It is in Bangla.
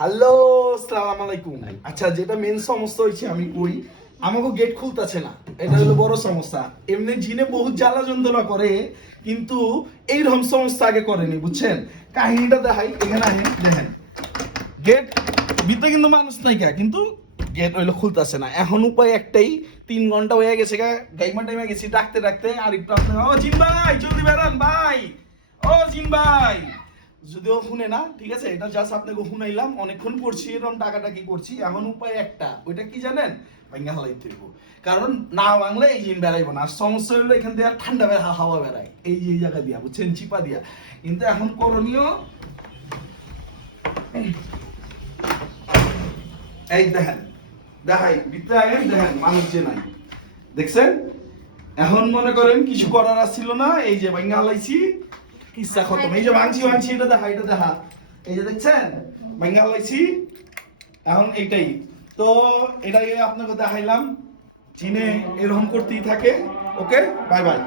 হ্যালো, আসসালামু আলাইকুম। আচ্ছা, যেটা মেন সমস্যা হয়েছে আমি কই আমাকে গেট খুলতেছে না, এটা হলো বড় সমস্যা। এমনি জিনে বহুত জ্বালা যন্ত্রণা করে, কিন্তু এইরকম সমস্যা আগে করেনি, বুঝছেন? কাহিনীটা দেখাই, এখানে আহেন দেখেন। গেট ভিতরে কিন্তু মানুষ নাই কা, কিন্তু গেট হইলো খুলতেছে না। এখন উপায় একটাই, 3 ঘন্টা হয়ে গেছে গা, গাইমা টাইমে গেছি ডাকতে ডাকতে। আর একটু আপনি, ও জিন ভাই জলদি বেরান ভাই, ও জিন ভাই। যদিও শুনে না, ঠিক আছে, এটা জাস্ট আপনাকে শুনাইলাম। অনেকক্ষণ করছি এরকম টাকাটা কি করছি। এখন উপায় একটা, ওইটা কি জানেন? ভাঙ্গা হালাইতে হইব, কারণ না বাংলা এই জিন বেড়াইব না। আর সমস্যা হইলো এখান থেকে ঠান্ডা হাওয়া বেড়ায় এই যে এই জায়গা দিয়া, বুঝছেন, চিপা দিয়া। কিন্তু এখন করণীয় এই দেখেন, দেখাই ভিতরে আগে দেখেন মানুষ যে নাই, দেখছেন? এখন মনে করেন কিছু করার আসছিল না, এই যে ভাঙ্গা হালাইছি, কিচ্ছা খতম। এই যে ভাঙছি ভাঙছি, এটা দেখা, এটা দেখা, এই যে দেখছেন ভাঙ্গা হালাইছি। এখন এইটাই তো, এটাই আপনাকে দেখাইলাম। চীনে এরকম করতেই থাকে। ওকে, বাই বাই।